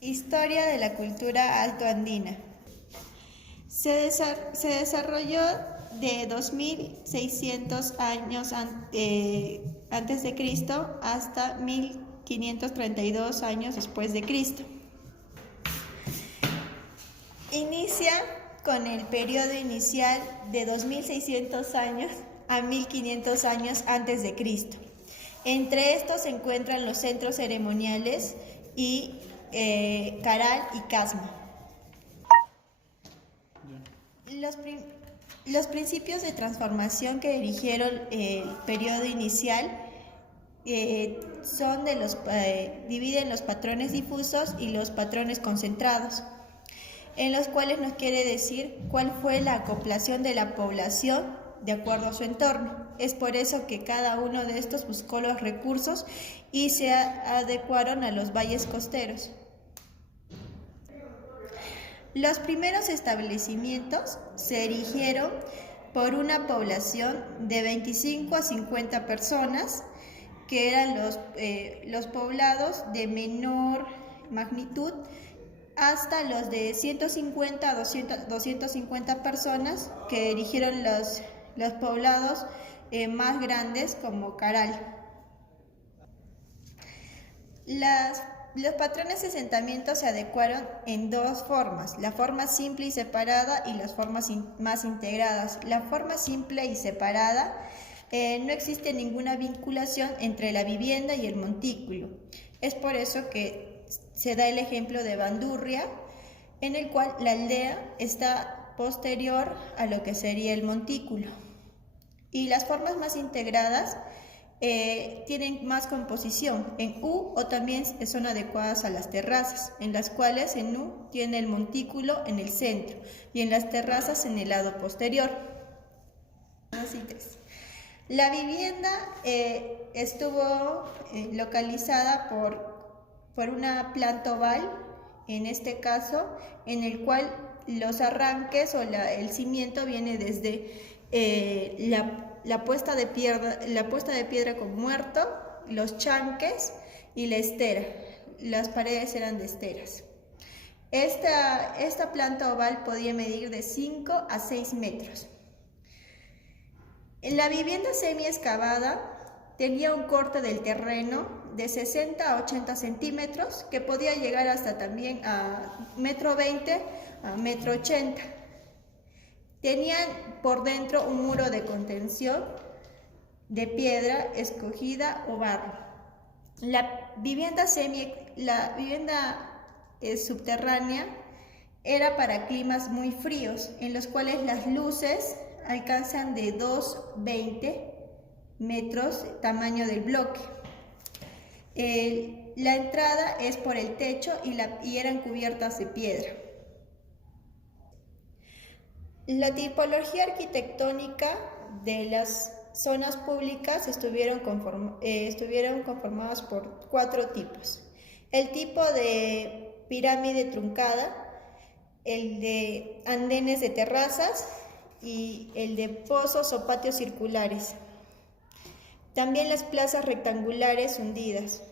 Historia de la cultura altoandina. Se desarrolló de 2600 años antes de Cristo hasta 1532 años después de Cristo. Inicia con el periodo inicial de 2600 años a 1500 años antes de Cristo. Entre estos se encuentran los centros ceremoniales y Caral y Casma. Los principios de transformación que dirigieron el periodo inicial dividen los patrones difusos y los patrones concentrados, en los cuales nos quiere decir cuál fue la acoplación de la población de acuerdo a su entorno. Es por eso que cada uno de estos buscó los recursos y se adecuaron a los valles costeros. Los primeros establecimientos se erigieron por una población de 25 a 50 personas, que eran los poblados de menor magnitud, hasta los de 150 a 250 personas, que erigieron los poblados más grandes como Caral. Los patrones de asentamiento se adecuaron en dos formas: la forma simple y separada y las formas más integradas. La forma simple y separada no existe ninguna vinculación entre la vivienda y el montículo. Es por eso que se da el ejemplo de Bandurria, en el cual la aldea está posterior a lo que sería el montículo. Y las formas más integradas tienen más composición en U, o también son adecuadas a las terrazas, en las cuales en U tiene el montículo en el centro y en las terrazas en el lado posterior. La vivienda estuvo localizada por una planta oval, en este caso, en el cual los arranques o el cimiento viene desde la puesta de piedra con muerto, los chanques y la estera. Las paredes eran de esteras. Esta planta oval podía medir de 5 a 6 metros. La vivienda semi-excavada tenía un corte del terreno de 60 a 80 centímetros, que podía llegar hasta también a 1,20 m a 1,80 m. Tenían por dentro un muro de contención de piedra escogida o barro. La vivienda subterránea era para climas muy fríos, en los cuales las luces alcanzan de 2,20 metros tamaño del bloque. La entrada es por el techo y eran cubiertas de piedra. La tipología arquitectónica de las zonas públicas estuvieron conformadas por 4 tipos: el tipo de pirámide truncada, el de andenes de terrazas y el de pozos o patios circulares. También las plazas rectangulares hundidas.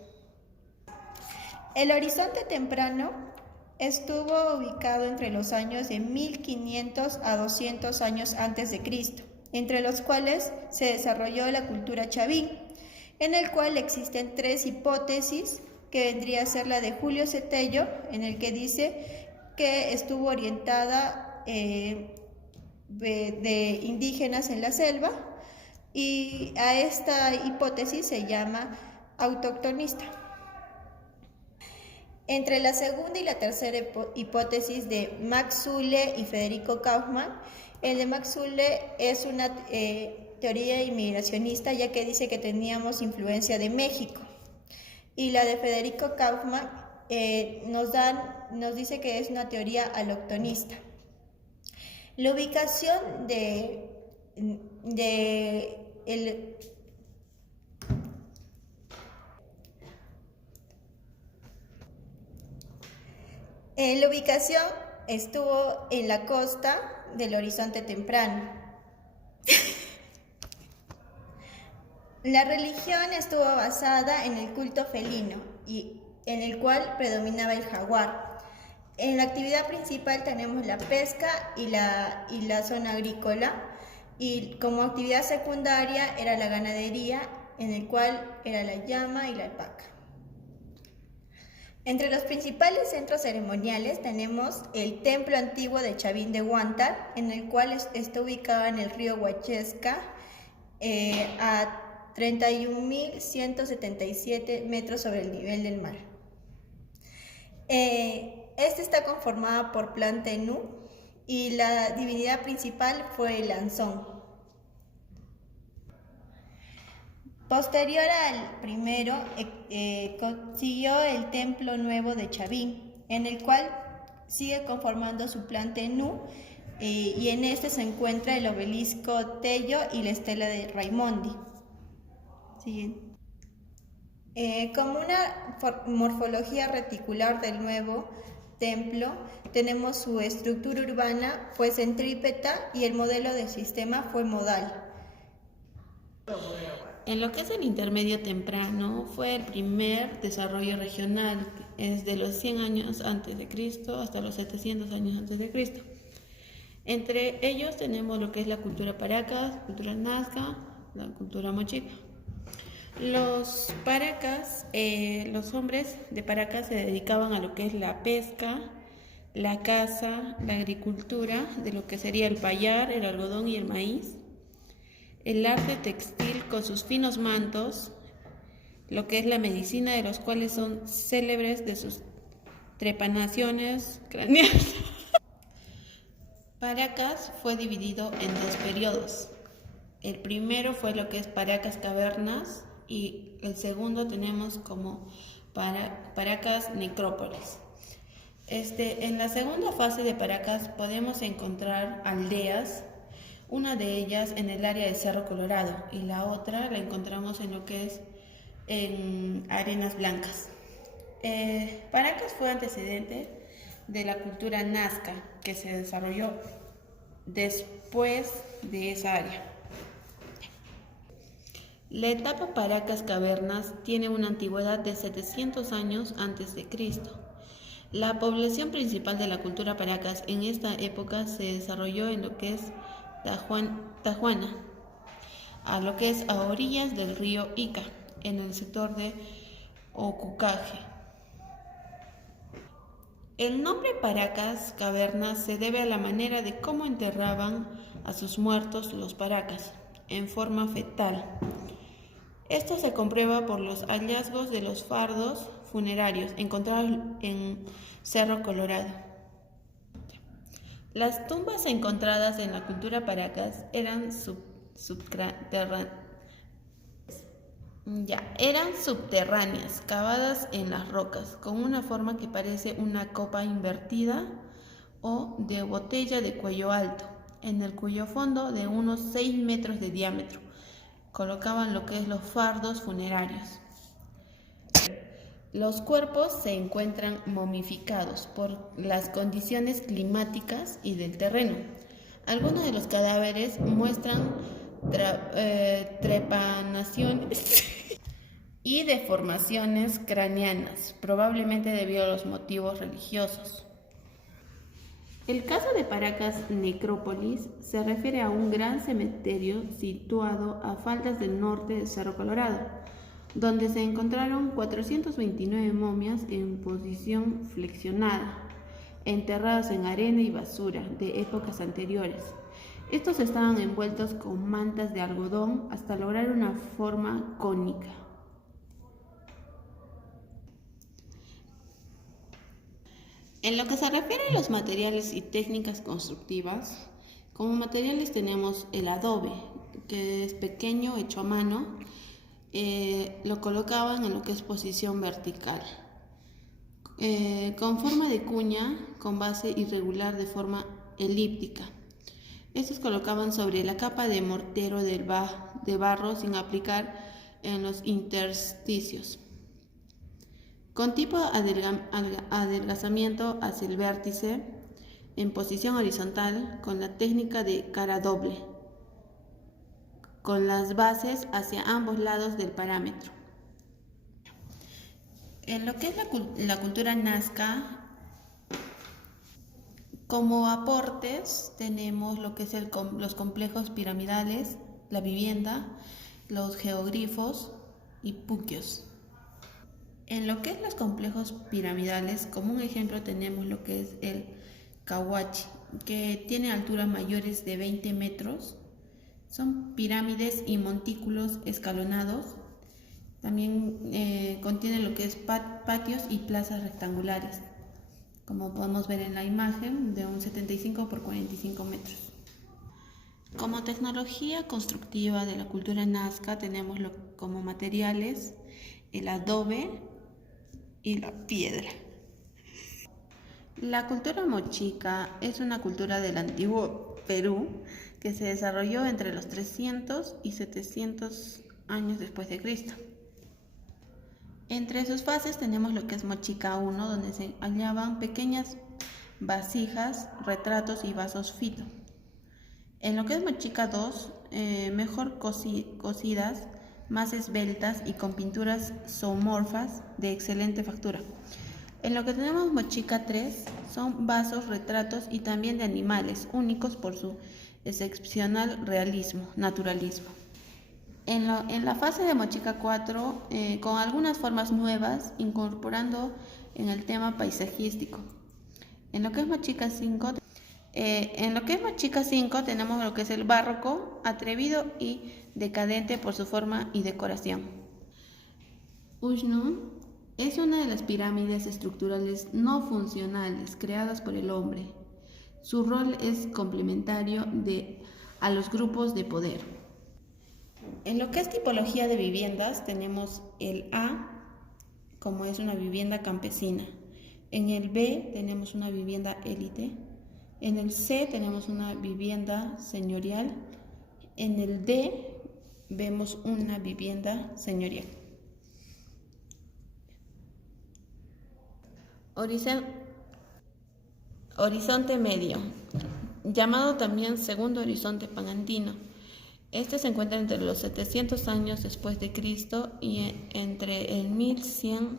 El horizonte temprano estuvo ubicado entre los años de 1500 a 200 años antes de Cristo, entre los cuales se desarrolló la cultura chavín, en el cual existen 3 hipótesis, que vendría a ser la de Julio Cetello, en el que dice que estuvo orientada de indígenas en la selva, y a esta hipótesis se llama autoctonista. Entre la segunda y la tercera hipótesis de Max Zülle y Federico Kauffmann, el de Max Zülle es una teoría inmigracionista, ya que dice que teníamos influencia de México, y la de Federico Kauffmann nos dice que es una teoría aloctonista. La ubicación la ubicación estuvo en la costa del horizonte temprano. La religión estuvo basada en el culto felino y en el cual predominaba el jaguar. En la actividad principal tenemos la pesca y la zona agrícola, y como actividad secundaria era la ganadería, en el cual era la llama y la alpaca. Entre los principales centros ceremoniales tenemos el Templo Antiguo de Chavín de Huántar, en el cual está ubicado en el río Huachesca, a 31.177 metros sobre el nivel del mar. Este está conformado por planta en U y la divinidad principal fue el Anzón. Posterior al primero, siguió el Templo Nuevo de Chavín, en el cual sigue conformando su planta en U, y en este se encuentra el obelisco Tello y la estela de Raimondi. Siguiente. Como una morfología reticular del nuevo templo, tenemos su estructura urbana fue centrípeta y el modelo de sistema fue modal. En lo que es el intermedio temprano, fue el primer desarrollo regional, es de los 100 años antes de Cristo hasta los 700 años antes de Cristo. Entre ellos tenemos lo que es la cultura Paracas, cultura Nazca, la cultura Mochica. Los Paracas, los hombres de Paracas se dedicaban a lo que es la pesca, la caza, la agricultura, de lo que sería el payar, el algodón y el maíz, el arte textil con sus finos mantos, lo que es la medicina, de los cuales son célebres de sus trepanaciones craneales. Paracas fue dividido en dos periodos. El primero fue lo que es Paracas Cavernas y el segundo tenemos como Paracas Necrópolis. En la segunda fase de Paracas podemos encontrar aldeas, una de ellas en el área del Cerro Colorado y la otra la encontramos en lo que es en Arenas Blancas. Paracas fue antecedente de la cultura Nazca, que se desarrolló después de esa área. La etapa Paracas Cavernas tiene una antigüedad de 700 años antes de Cristo. La población principal de la cultura Paracas en esta época se desarrolló en lo que es Tajuana, a lo que es a orillas del río Ica, en el sector de Ocucaje. El nombre Paracas Cavernas se debe a la manera de cómo enterraban a sus muertos los paracas, en forma fetal. Esto se comprueba por los hallazgos de los fardos funerarios encontrados en Cerro Colorado. Las tumbas encontradas en la cultura Paracas eran subterráneas, cavadas en las rocas, con una forma que parece una copa invertida o de botella de cuello alto, en el cuyo fondo de unos 6 metros de diámetro colocaban lo que es los fardos funerarios. Los cuerpos se encuentran momificados por las condiciones climáticas y del terreno. Algunos de los cadáveres muestran trepanaciones y deformaciones craneanas, probablemente debido a los motivos religiosos. El caso de Paracas Necrópolis se refiere a un gran cementerio situado a faldas del norte del Cerro Colorado, donde se encontraron 429 momias en posición flexionada, enterradas en arena y basura de épocas anteriores. Estos estaban envueltos con mantas de algodón hasta lograr una forma cónica. En lo que se refiere a los materiales y técnicas constructivas, como materiales tenemos el adobe, que es pequeño, hecho a mano, lo colocaban en lo que es posición vertical, con forma de cuña, con base irregular de forma elíptica. Estos colocaban sobre la capa de mortero de barro sin aplicar en los intersticios, con tipo adelgazamiento hacia el vértice, en posición horizontal, con la técnica de cara doble, con las bases hacia ambos lados del parámetro. En lo que es la cultura nazca, como aportes tenemos lo que es los complejos piramidales, la vivienda, los geoglifos y puquios. En lo que es los complejos piramidales, como un ejemplo tenemos lo que es el Cahuachi, que tiene alturas mayores de 20 metros. Son pirámides y montículos escalonados. También contiene lo que es patios y plazas rectangulares, como podemos ver en la imagen, de un 75 por 45 metros. Como tecnología constructiva de la cultura nazca tenemos como materiales el adobe y la piedra. La cultura mochica es una cultura del antiguo Perú que se desarrolló entre los 300 y 700 años después de Cristo. Entre sus fases tenemos lo que es Mochica 1, donde se hallaban pequeñas vasijas, retratos y vasos fito. En lo que es Mochica 2, mejor cocidas, más esbeltas y con pinturas zoomorfas de excelente factura. En lo que tenemos Mochica 3, son vasos, retratos y también de animales, únicos por su excepcional realismo, naturalismo. En la fase de Mochica 4, con algunas formas nuevas, incorporando en el tema paisajístico. En lo que es Mochica 5, tenemos lo que es el barroco, atrevido y decadente por su forma y decoración. Ushnu es una de las pirámides estructurales no funcionales creadas por el hombre. Su rol es complementario a los grupos de poder. En lo que es tipología de viviendas tenemos el A, como es una vivienda campesina. En el B tenemos una vivienda élite. En el C tenemos una vivienda señorial. En el D vemos una vivienda señorial. Horizonte medio, llamado también segundo horizonte panandino. Este se encuentra entre los 700 años después de Cristo y entre el 1100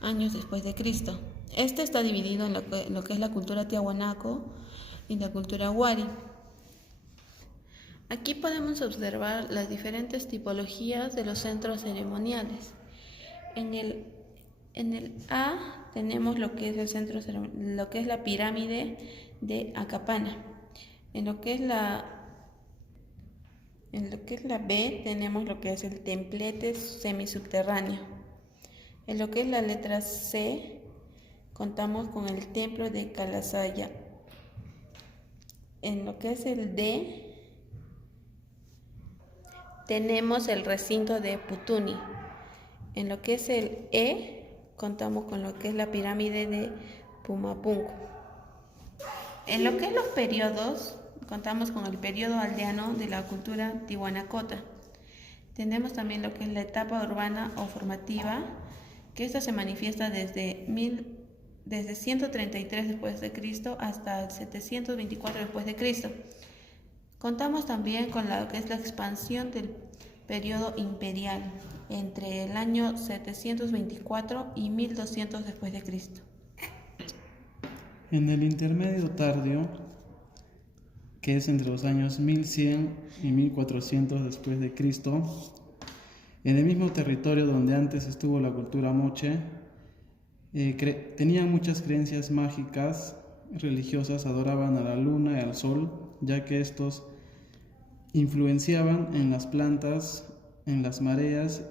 años después de Cristo. Este está dividido en lo que es la cultura tiahuanaco y la cultura huari. Aquí podemos observar las diferentes tipologías de los centros ceremoniales. En el A tenemos lo que es lo que es la pirámide de Acapana. En lo que es la B tenemos lo que es el templete semisubterráneo. En lo que es la letra C contamos con el templo de Calasaya. En lo que es el D tenemos el recinto de Putuni. En lo que es el E contamos con lo que es la pirámide de Pumapunku. En lo que es los periodos, contamos con el periodo aldeano de la cultura tihuanacota. Tenemos también lo que es la etapa urbana o formativa, que esta se manifiesta desde 133 después de Cristo hasta el 724 después de Cristo. Contamos también con lo que es la expansión del periodo imperial entre el año 724 y 1200 después de Cristo. En el intermedio tardío, que es entre los años 1100 y 1400 después de Cristo, en el mismo territorio donde antes estuvo la cultura moche, tenían muchas creencias mágicas, religiosas, adoraban a la luna y al sol, ya que estos influenciaban en las plantas, en las mareas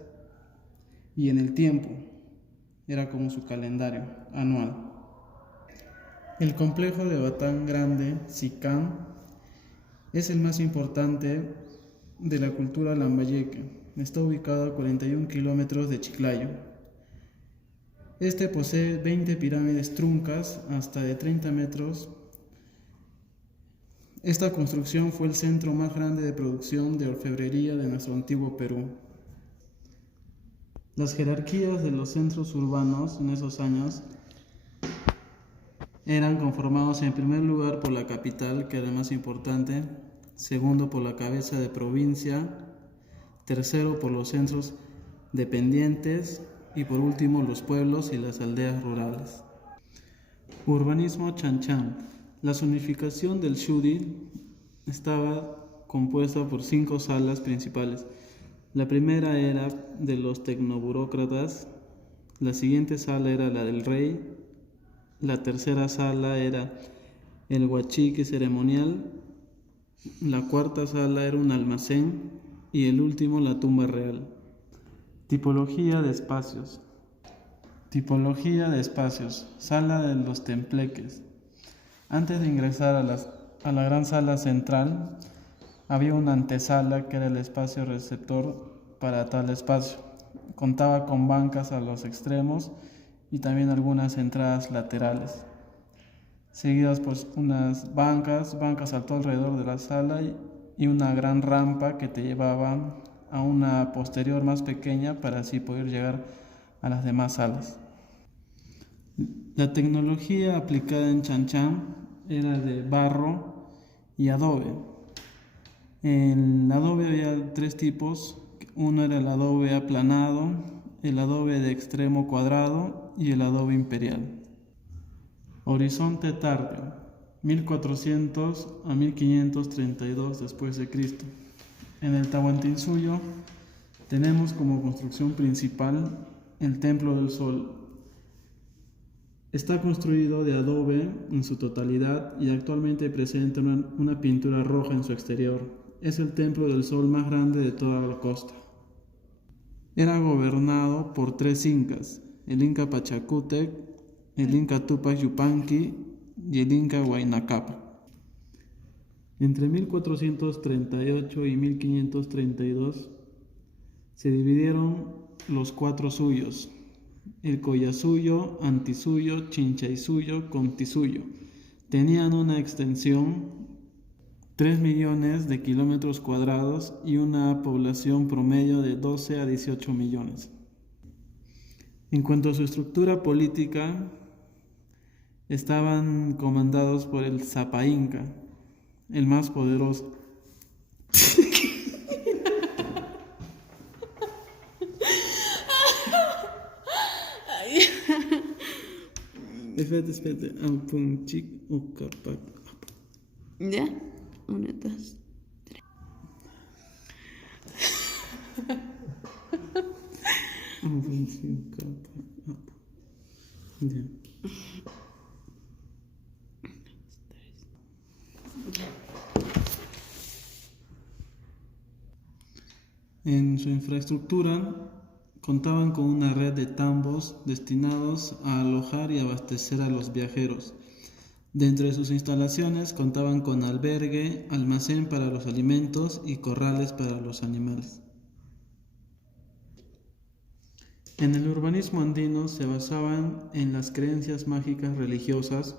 y en el tiempo. Era como su calendario anual. El complejo de Batán Grande, Sicán, es el más importante de la cultura lambayeque. Está ubicado a 41 kilómetros de Chiclayo. Este posee 20 pirámides truncas hasta de 30 metros. Esta construcción fue el centro más grande de producción de orfebrería de nuestro antiguo Perú. Las jerarquías de los centros urbanos en esos años eran conformados en primer lugar por la capital, que era el más importante, segundo por la cabeza de provincia, tercero por los centros dependientes, y por último los pueblos y las aldeas rurales. Urbanismo Chanchan. La zonificación del Shudi estaba compuesta por 5 salas principales. La primera era de los tecnoburócratas, la siguiente sala era la del rey, la tercera sala era el huachique ceremonial, la cuarta sala era un almacén y el último la tumba real. Tipología de espacios. Tipología de espacios. Sala de los templeques. Antes de ingresar a la gran sala central, había una antesala que era el espacio receptor para tal espacio. Contaba con bancas a los extremos y también algunas entradas laterales, seguidas por unas bancas a todo alrededor de la sala y una gran rampa que te llevaba a una posterior más pequeña para así poder llegar a las demás salas. La tecnología aplicada en Chanchan era de barro y adobe. En el adobe había 3 tipos. Uno era el adobe aplanado, el adobe de extremo cuadrado y el adobe imperial. Horizonte tardío, 1400 a 1532 después de Cristo. En el Tahuantinsuyo tenemos como construcción principal el Templo del Sol. Está construido de adobe en su totalidad y actualmente presenta una pintura roja en su exterior. Es el Templo del Sol más grande de toda la costa. Era gobernado por 3 incas, el Inca Pachacútec, el Inca Tupac Yupanqui y el Inca Huayna Cápac. Entre 1438 y 1532 se dividieron los 4 suyos: el Collasuyo, Antisuyo, Chinchaysuyo, Contisuyo. Tenían una extensión 3 millones de kilómetros cuadrados y una población promedio de 12 a 18 millones. En cuanto a su estructura política, estaban comandados por el Zapa Inca, el más poderoso. Espérate. Ampunchik Ucapac. ¿Ya? 1, 2, 3. Ampunchik Ucapac. Ya. En su infraestructura contaban con una red de tambos destinados a alojar y abastecer a los viajeros. Dentro de sus instalaciones contaban con albergue, almacén para los alimentos y corrales para los animales. En el urbanismo andino se basaban en las creencias mágicas religiosas.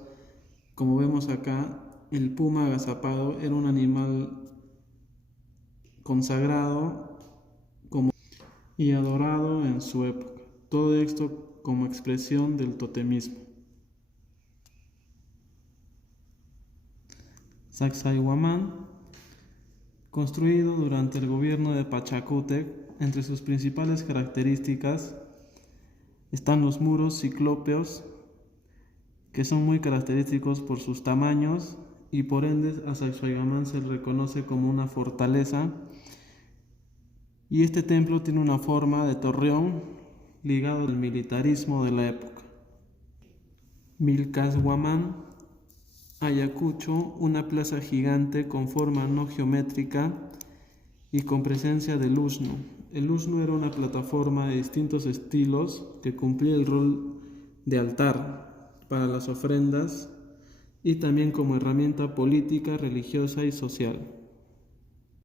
Como vemos acá, el puma agazapado era un animal consagrado y adorado en su época. Todo esto como expresión del totemismo. Sacsayhuamán, construido durante el gobierno de Pachacútec, entre sus principales características están los muros ciclópeos, que son muy característicos por sus tamaños y por ende a Sacsayhuamán se le reconoce como una fortaleza. Y este templo tiene una forma de torreón ligado al militarismo de la época. Milcashuamán, Ayacucho, una plaza gigante con forma no geométrica y con presencia del usno. El usno era una plataforma de distintos estilos que cumplía el rol de altar para las ofrendas y también como herramienta política, religiosa y social.